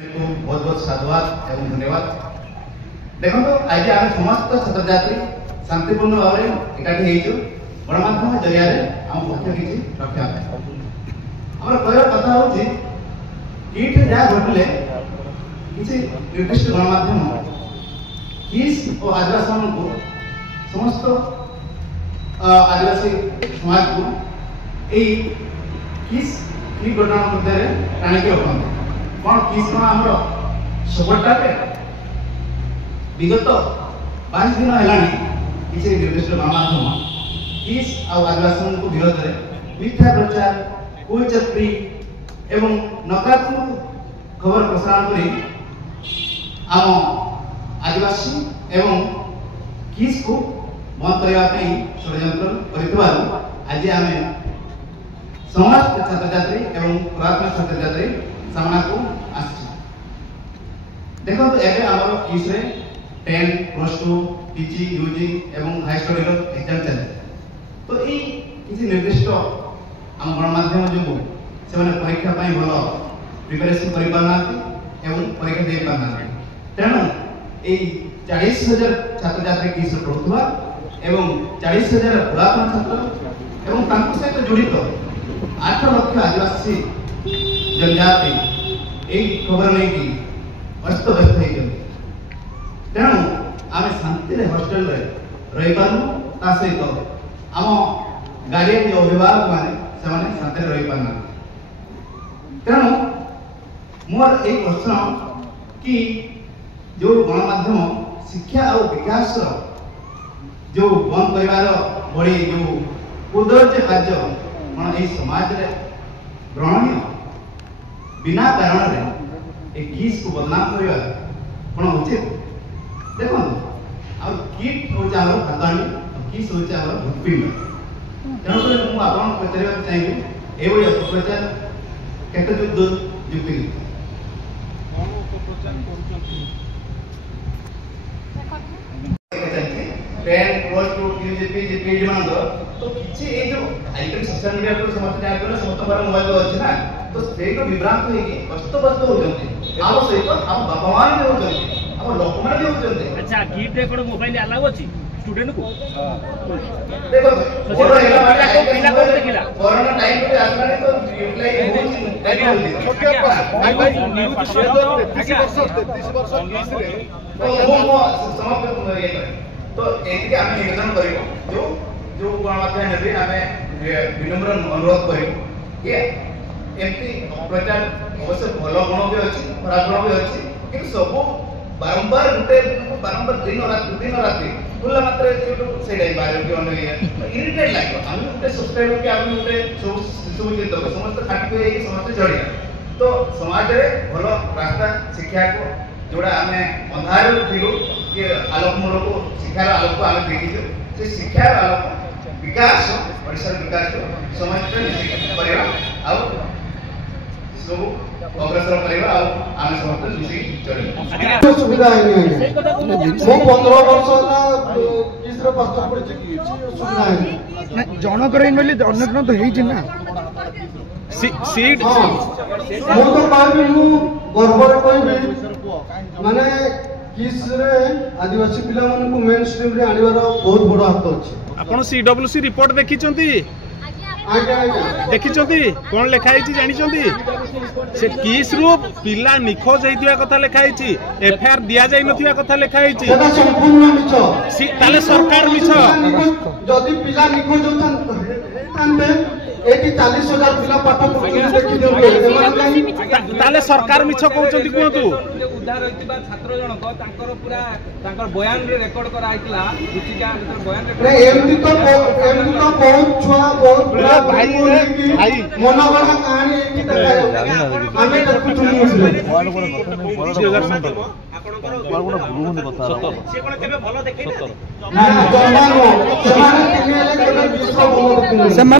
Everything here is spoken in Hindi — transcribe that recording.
बहुत बहुत साधुवाद एवं धन्यवाद। देखो तो आज आम समस्त छात्र छात्री शांतिपूर्ण भाव में एकाठी हो गणमाध्यम जरिया आम पक्ष किसी रक्षा आम कह कथा हूँ किट जहाँ घटले किसी निर्दिष्ट गणमाध्यम किस और आदिवासी को समस्त आदिवासी समाज को किस घटना मध्य टाणी रखते कौन किस आम सपोर्टा विगत 5 दिन है किसी निर्दिष्ट गणमाध्यम किस आदिवासी विरोध में मिथ्या प्रचार कुचक्री एवं नकारात्मक खबर प्रसारण कर आदिवासी एवं किस को बंद करने षड्यंत्र कर आज आम समस्त छात्र छात्री एवं प्राथमिक छात्र छात्री सामना को देखो तो एवं आम किस 10 +2 पीजी यूजी एवं हाई स्टडी एग्जाम चलते तो ये किसी निर्दिष्ट आम गणमाध्यम जो से परीक्षा भल प्रिपेरेसन कर परीक्षा दे पारना तेणु ये 40,000 छात्र छात्री किस पढ़ुवा एवं 40,000 पुरातन छात्र एवं सहित जड़ित 8 लाख आदिवासी जनजाति यही खबर नहीं कि अस्त व्यस्त हो तेणु आम शांति हॉस्टेल रही पार्नु सहित आम गार्डियन जो अभिभावक मैंने शांति रही पारना तेणु मोर एक प्रश्न कि जो गणमाध्यम शिक्षा और विकास जो बंद कर बड़ी जो उदर्य कार्य कौन यही समाज रे ग्रहणीय बिना कारण एक किस को बदनाम करवा कौन उचित देखो किट हूँ आम खाताणी किस हूँ आम भूतपिंड तेणुक मुझे आपको पचार चाहिए ये अपप्रचार केते युक्ति तो किसी ये जो आजकल सोशल मीडिया पर समस्त समस्त मोबाइल अच्छे ना तो से विभ्रांत होस्त होती आम सहित आम बापा मान भी होती आम लोक मैंने भी होती। अच्छा किट रे कोन मोबाइल अलाउ अछि स्टूडेंट को देखो कोरोना टाइम पे आसमाने तो यूटिलाइज छोटे भाई भाई न्यूज 33 वर्ष रे वो समाप्त ये तो एति हम निवेदन करियो जो जो गणमाध्यम ने आम विनम्र अनुरोध करियो ये एमती प्रचार अवश्य भल गुण भी अच्छी खराब गुण भी अच्छी कि सब बारंबार गोटे बारंबार दिन राति बुला मात्र से इरिटेट लगे आम गोटे सब्सक्राइबर के आम गोटे सब चिंतक समस्त खाटी समस्त जड़िया तो समाज में भल रास्ता शिक्षा को जोड़ा आम अंधार थी कि आलोकमूलक शिक्षार आलोक को आम देखीचु से शिक्षार आलोक विकास ओडिशा विकास को समस्त करवा सब अग्रसर करवा आम समस्त मिसिक चलिए सुविधा है मो 15 वर्ष किसर पास्ता पड़े सुविधा है जन करे बोली अन्य तो हेई ना सीट मो तो कहबी मु गर्व रे कहबी माने किस रे आदिवासी पिला मन को मेन स्ट्रीम रे आनिवार बहुत बड़ हाथ अछि आपण सीडब्ल्यूसी रिपोर्ट देखिचंती देखिचंती कोन लेखा हिची जानिचंती से किस रो पिला निखोज हेतिया कथा लेखा हिची एफआईआर दिया जाई नथिया कथा लेखा हिची सेटा संपूर्ण मिछ ताले सरकार मिछ जदी पिला निखोज होतन एटी 40,000 पिला पाठ पढुछन देखि देबे ताले सरकार मिछ कहउचंती कोंतु उद्धार होइतिबा छात्र जनक तांकर पूरा तांकर बयान रे रेकॉर्ड करा आइतला रुचिका बयान रे एमती तो बहुत छुआ बहुत पूरा भाई मनोबला कहानी एटी देखा आमे देखुछु से कोन केबे भलो देखै ना ना जमानो ସେମାନେ ତିନି ହେଲେ କେବେ ବିଶ୍व ଭଲ